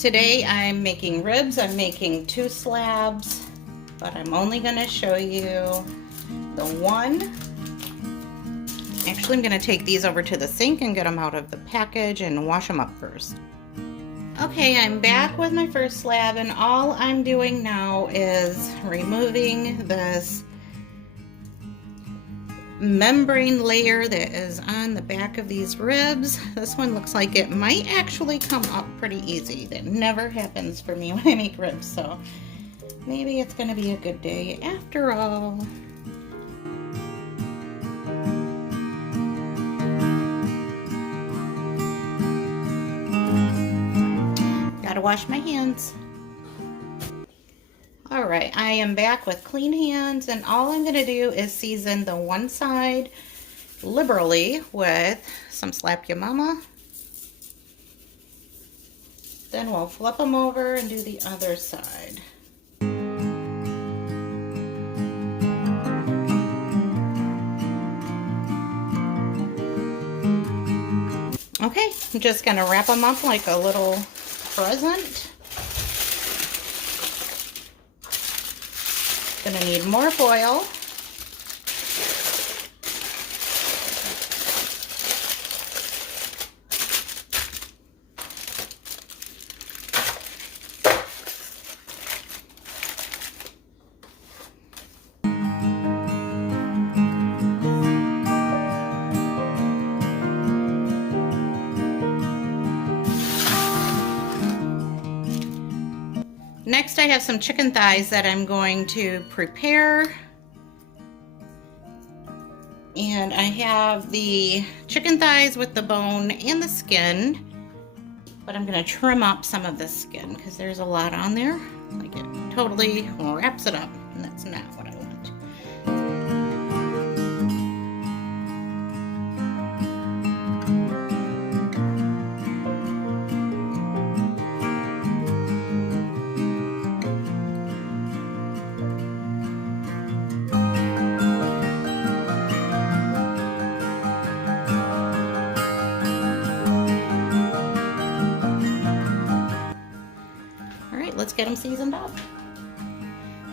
Today I'm making ribs. I'm making 2 slabs, but I'm only going to show you the one. Actually, I'm going to take these over to the sink and get them out of the package and wash them up first. Okay, I'm back with my first slab, and all I'm doing now is removing this membrane layer that is on the back of these ribs. This one looks like it might actually come up pretty easy. That never happens for me when I make ribs, so maybe it's gonna be a good day after all. Gotta wash my hands. All right, I am back with clean hands, and all I'm gonna do is season the one side liberally with some Slap Ya Mama. Then we'll flip them over and do the other side. Okay, I'm just gonna wrap them up like a little present. Gonna need more foil. Next, I have some chicken thighs that I'm going to prepare. And I have the chicken thighs with the bone and the skin, but I'm going to trim up some of the skin because there's a lot on there. Like, it totally wraps it up, and that's not what I want. Let's get them seasoned up.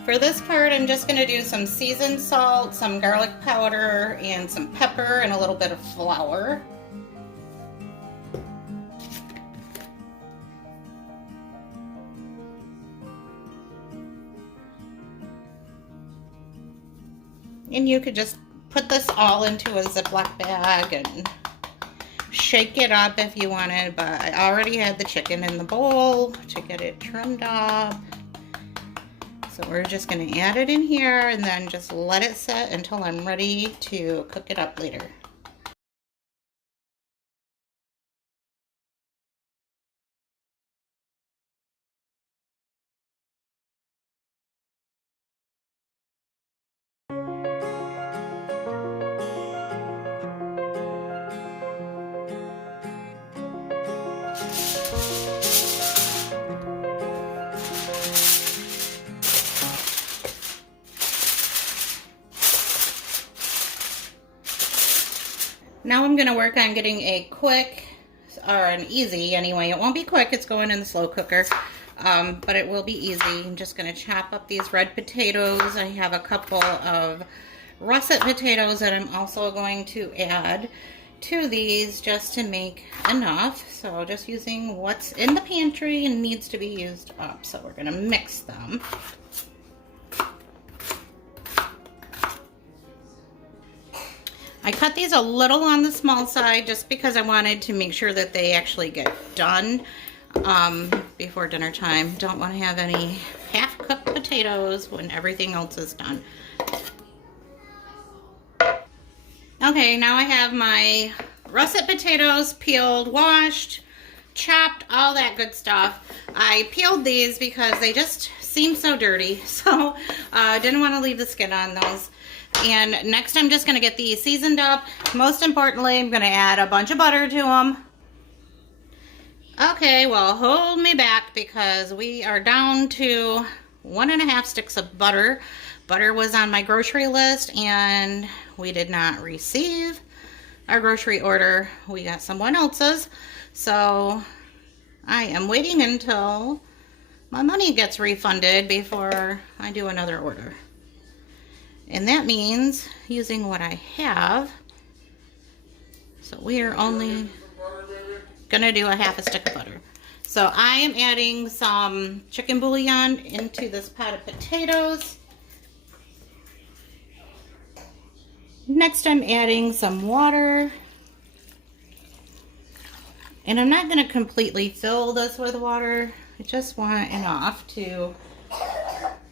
For this part, I'm just going to do some seasoned salt, some garlic powder, and some pepper, and a little bit of flour. And you could just put this all into a Ziploc bag and shake it up if you wanted, but I already had the chicken in the bowl to get it trimmed up. So we're just going to add it in here and then just let it set until I'm ready to cook it up later. Now I'm going to work on getting a quick, or an easy anyway. It won't be quick, it's going in the slow cooker, but it will be easy. I'm just going to chop up these red potatoes. I have a couple of russet potatoes that I'm also going to add to these just to make enough. So just using what's in the pantry and needs to be used up. So we're going to mix them. I cut these a little on the small side just because I wanted to make sure that they actually get done before dinner time. Don't want to have any half-cooked potatoes when everything else is done. Okay, now I have my russet potatoes peeled, washed, chopped, all that good stuff. I peeled these because they just seem so dirty, so I didn't want to leave the skin on those. And next I'm just going to get these seasoned up. Most importantly, I'm going to add a bunch of butter to them. Okay, well, hold me back because we are down to 1.5 sticks of butter. Butter was on my grocery list and we did not receive our grocery order. We got someone else's. So I am waiting until my money gets refunded before I do another order. And that means using what I have. So we are only gonna do a half a stick of butter. So I am adding some chicken bouillon into this pot of potatoes. Next I'm adding some water. And I'm not gonna completely fill this with water. I just want enough to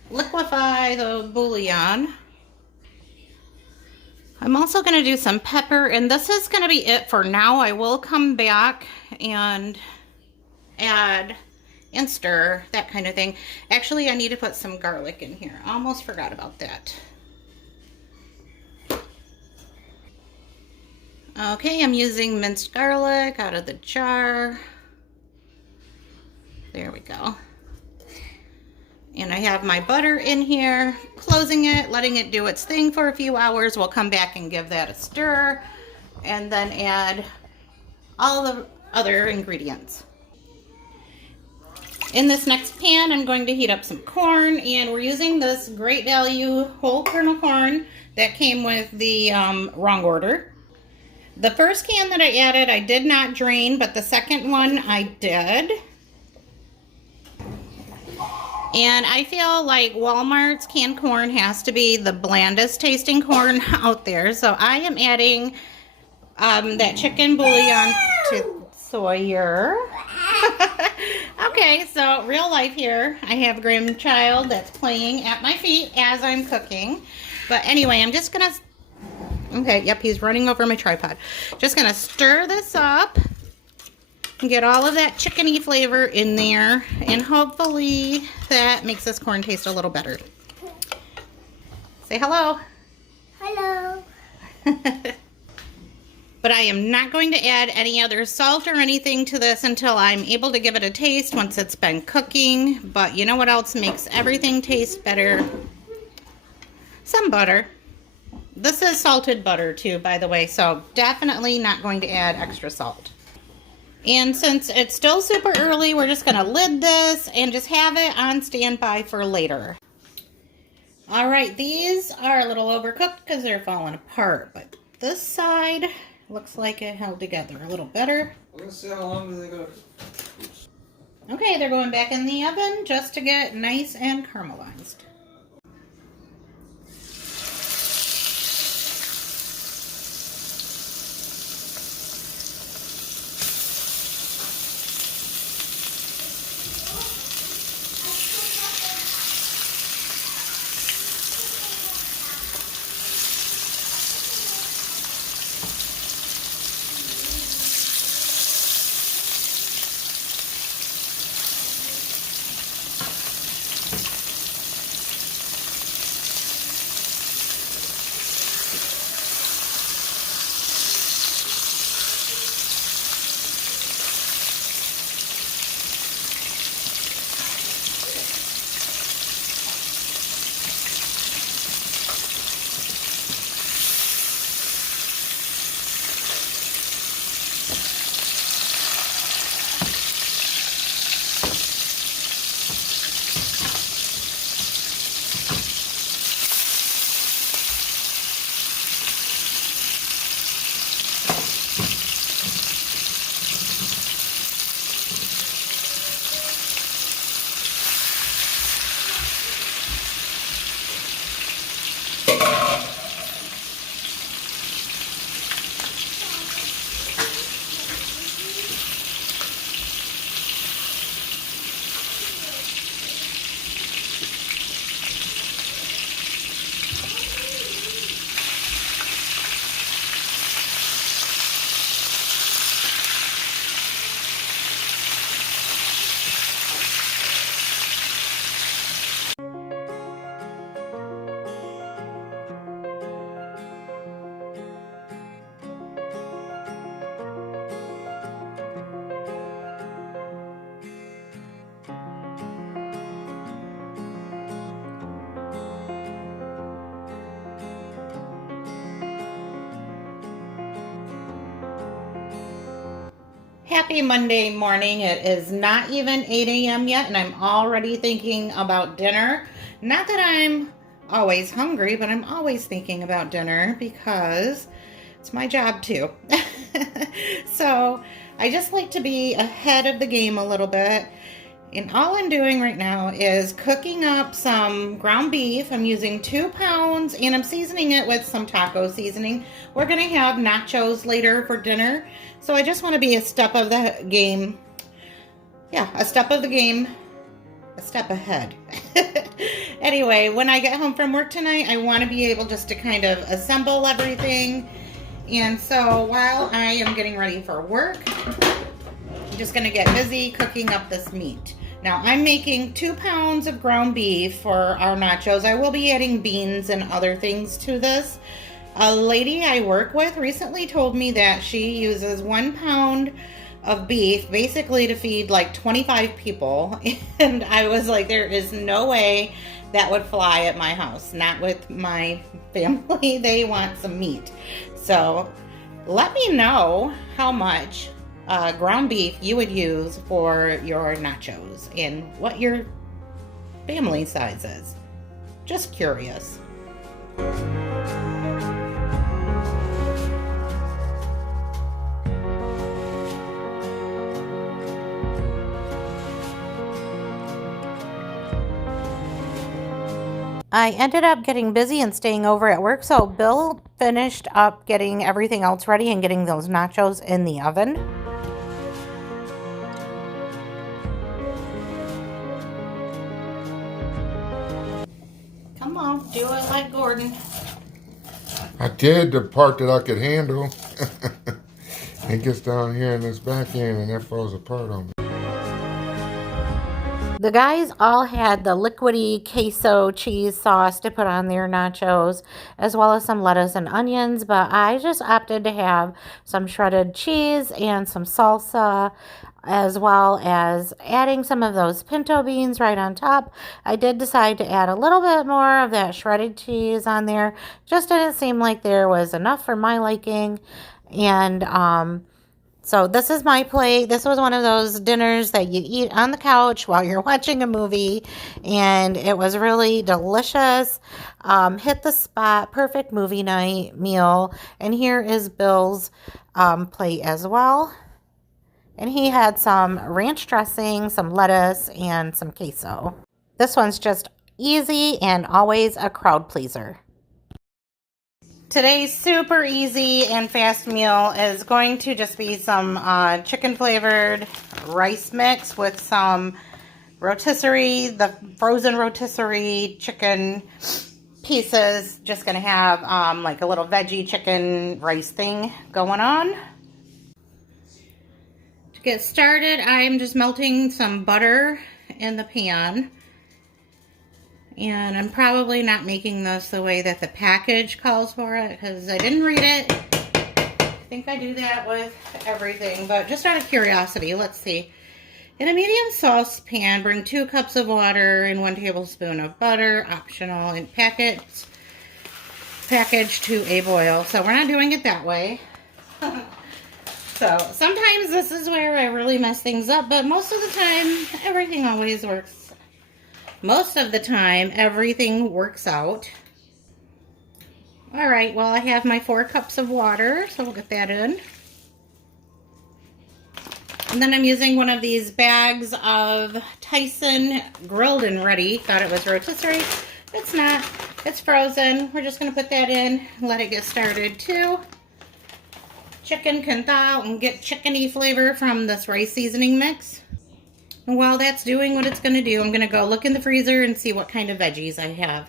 liquefy the bouillon. I'm also going to do some pepper, and this is going to be it for now. I will come back and add and stir, that kind of thing. Actually, I need to put some garlic in here. I almost forgot about that. Okay, I'm using minced garlic out of the jar. There we go. And I have my butter in here, closing it, letting it do its thing for a few hours. We'll come back and give that a stir and then add all the other ingredients. In this next pan, I'm going to heat up some corn, and we're using this Great Value whole kernel corn that came with the wrong order. The first can that I added, I did not drain, but the second one I did. And I feel like Walmart's canned corn has to be the blandest tasting corn out there. So I am adding that chicken bouillon to Sawyer. Okay, so real life here. I have a grandchild that's playing at my feet as I'm cooking. But anyway, I'm just going to... Okay, yep, he's running over my tripod. Just going to stir this up. And get all of that chickeny flavor in there, and hopefully that makes this corn taste a little better. Say hello. Hello. But I am not going to add any other salt or anything to this until I'm able to give it a taste once it's been cooking. But you know what else makes everything taste better? Some butter. This is salted butter too, by the way, so definitely not going to add extra salt. And since it's still super early, we're just going to lid this and just have it on standby for later. All right, these are a little overcooked because they're falling apart, but this side looks like it held together a little better. Let's see how long do they go. Okay, they're going back in the oven just to get nice and caramelized. Happy Monday morning. It is not even 8 a.m. yet, and I'm already thinking about dinner. Not that I'm always hungry, but I'm always thinking about dinner because it's my job too. So I just like to be ahead of the game a little bit. And all I'm doing right now is cooking up some ground beef. I'm using 2 pounds and I'm seasoning it with some taco seasoning. We're going to have nachos later for dinner. So I just want to be a step of the game. Yeah, a step of the game, a step ahead. Anyway, when I get home from work tonight, I want to be able just to kind of assemble everything. And so while I am getting ready for work, I'm just going to get busy cooking up this meat. Now I'm making 2 pounds of ground beef for our nachos. I will be adding beans and other things to this. A lady I work with recently told me that she uses 1 pound of beef basically to feed like 25 people. And I was like, there is no way that would fly at my house. Not with my family. They want some meat. So let me know how much ground beef you would use for your nachos and what your family size is. Just curious. I ended up getting busy and staying over at work, so Bill finished up getting everything else ready and getting those nachos in the oven. Come on, do it like Gordon. I did the part that I could handle. It gets down here in this back end and that falls apart on me. The guys all had the liquidy queso cheese sauce to put on their nachos, as well as some lettuce and onions, but I just opted to have some shredded cheese and some salsa, as well as adding some of those pinto beans right on top. I did decide to add a little bit more of that shredded cheese on there. Just didn't seem like there was enough for my liking. And so this is my plate. This was one of those dinners that you eat on the couch while you're watching a movie, and it was really delicious. Hit the spot, perfect movie night meal. And here is Bill's plate as well. And he had some ranch dressing, some lettuce, and some queso. This one's just easy and always a crowd pleaser. Today's super easy and fast meal is going to just be some chicken flavored rice mix with some rotisserie, the frozen rotisserie chicken pieces. Just going to have like a little veggie chicken rice thing going on. To get started, I'm just melting some butter in the pan. And I'm probably not making this the way that the package calls for it because I didn't read it. I think I do that with everything, but just out of curiosity, let's see. In a medium saucepan, bring 2 cups of water and 1 tablespoon of butter, optional, and package to a boil. So we're not doing it that way. So sometimes this is where I really mess things up, but most of the time, everything always works. Most of the time, everything works out. All right, well, I have my 4 cups of water, so we'll get that in. And then I'm using one of these bags of Tyson grilled and ready. Thought it was rotisserie. It's not. It's frozen. We're just going to put that in, let it get started too. Chicken can thaw and get chickeny flavor from this rice seasoning mix. And while that's doing what it's going to do, I'm going to go look in the freezer and see what kind of veggies I have.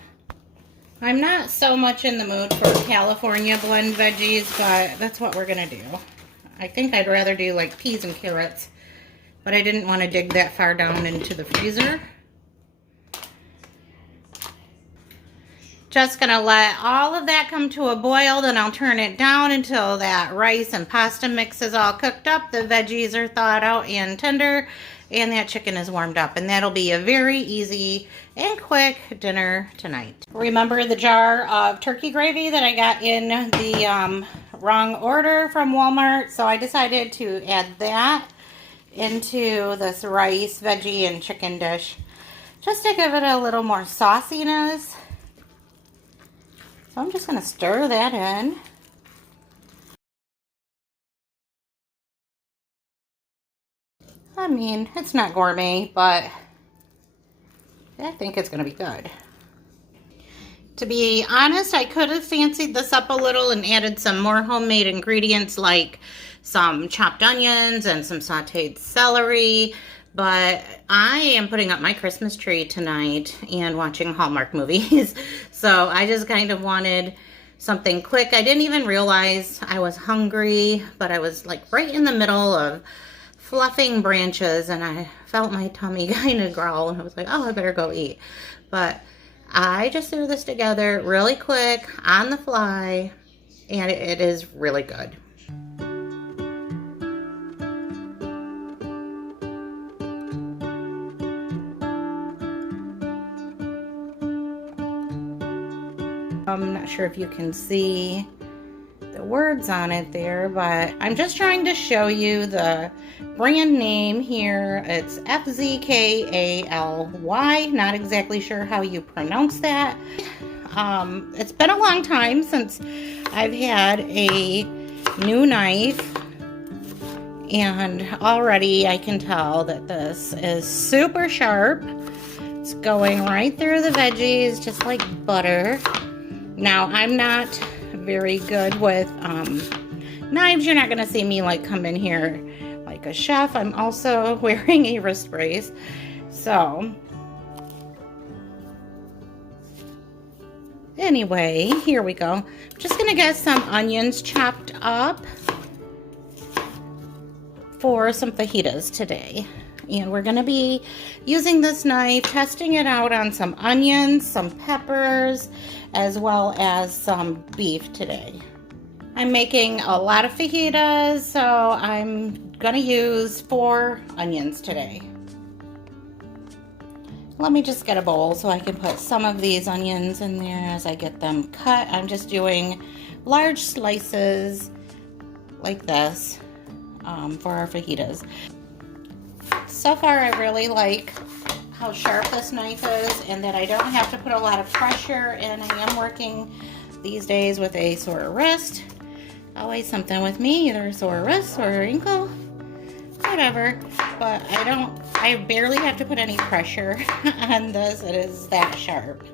I'm not so much in the mood for California blend veggies, but that's what we're going to do. I think I'd rather do like peas and carrots, but I didn't want to dig that far down into the freezer. Just going to let all of that come to a boil, then I'll turn it down until that rice and pasta mix is all cooked up, the veggies are thawed out and tender, and that chicken is warmed up, and that'll be a very easy and quick dinner tonight. Remember the jar of turkey gravy that I got in the wrong order from Walmart, so I decided to add that into this rice, veggie, and chicken dish just to give it a little more sauciness. So I'm just going to stir that in. I mean, it's not gourmet, but I think it's going to be good. To be honest, I could have fancied this up a little and added some more homemade ingredients like some chopped onions and some sauteed celery, but I am putting up my Christmas tree tonight and watching Hallmark movies. So I just kind of wanted something quick. I didn't even realize I was hungry, but I was like right in the middle of fluffing branches and I felt my tummy kind of growl and I was like, oh, I better go eat. But I just threw this together really quick on the fly and it is really good. I'm not sure if you can see the words on it there, but I'm just trying to show you the brand name here. It's FZKALY. Not exactly sure how you pronounce that. It's been a long time since I've had a new knife, and already I can tell that this is super sharp. It's going right through the veggies just like butter. Now, I'm not very good with knives. You're not going to see me like come in here like a chef. I'm also wearing a wrist brace. So, anyway, here we go. I'm just going to get some onions chopped up for some fajitas today. And we're going to be using this knife, testing it out on some onions, some peppers, as well as some beef today. I'm making a lot of fajitas, so I'm going to use 4 onions today. Let me just get a bowl so I can put some of these onions in there as I get them cut. I'm just doing large slices like this for our fajitas. So far, I really like how sharp this knife is and that I don't have to put a lot of pressure, and I am working these days with a sore wrist. Always something with me, either a sore wrist or ankle, whatever. But I barely have to put any pressure on this. It is that sharp.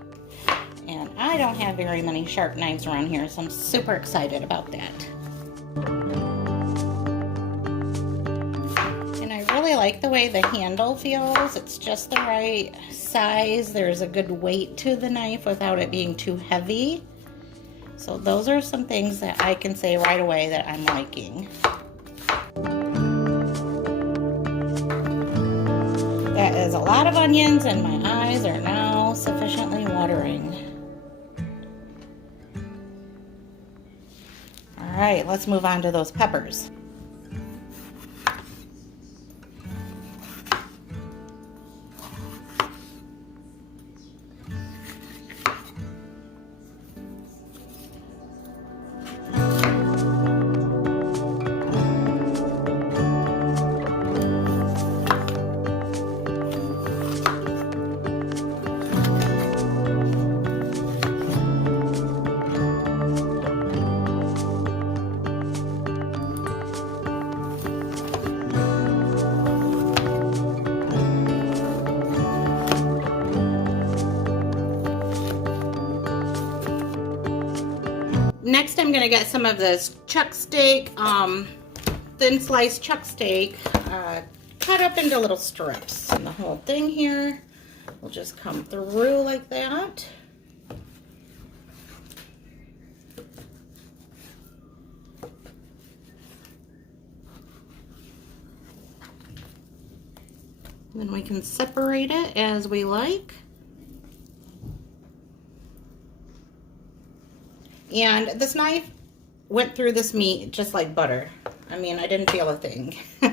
And I don't have very many sharp knives around here, so I'm super excited about that. I really like the way the handle feels. It's just the right size. There's a good weight to the knife without it being too heavy. So those are some things that I can say right away that I'm liking. That is a lot of onions and my eyes are now sufficiently watering. All right, let's move on to those peppers. Next, I'm going to get some of this chuck steak, thin sliced chuck steak, cut up into little strips. And the whole thing here will just come through like that. Then we can separate it as we like. And this knife went through this meat just like butter. I mean, I didn't feel a thing. All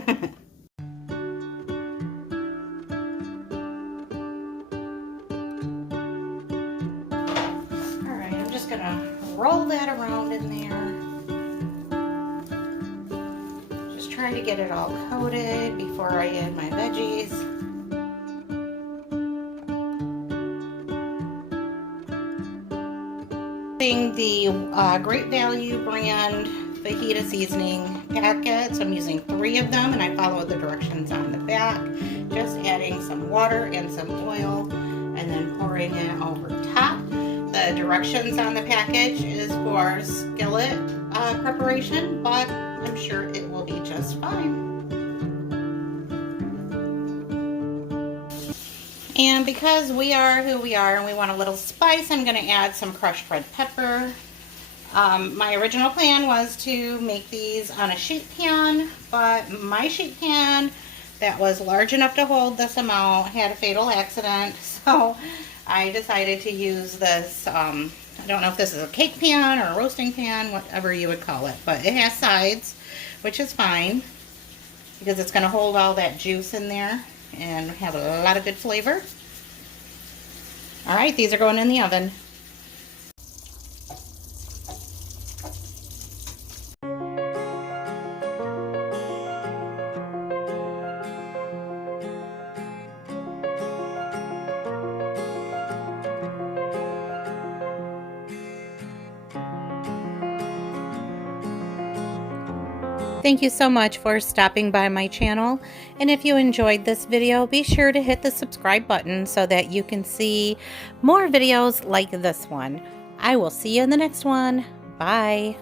right, I'm just gonna roll that around in there. Just try to get it all coated before I add my veggies. Using the Great Value brand fajita seasoning packets. I'm using 3 of them, and I follow the directions on the back. Just adding some water and some oil, and then pouring it over top. The directions on the package is for skillet preparation, but I'm sure it will be just fine. And because we are who we are and we want a little spice, I'm going to add some crushed red pepper. My original plan was to make these on a sheet pan, but my sheet pan that was large enough to hold this amount had a fatal accident, so I decided to use this, I don't know if this is a cake pan or a roasting pan, whatever you would call it, but it has sides, which is fine, because it's going to hold all that juice in there and have a lot of good flavor. Alright, these are going in the oven. Thank you so much for stopping by my channel, and if you enjoyed this video, be sure to hit the subscribe button so that you can see more videos like this one. I will see you in the next one. Bye.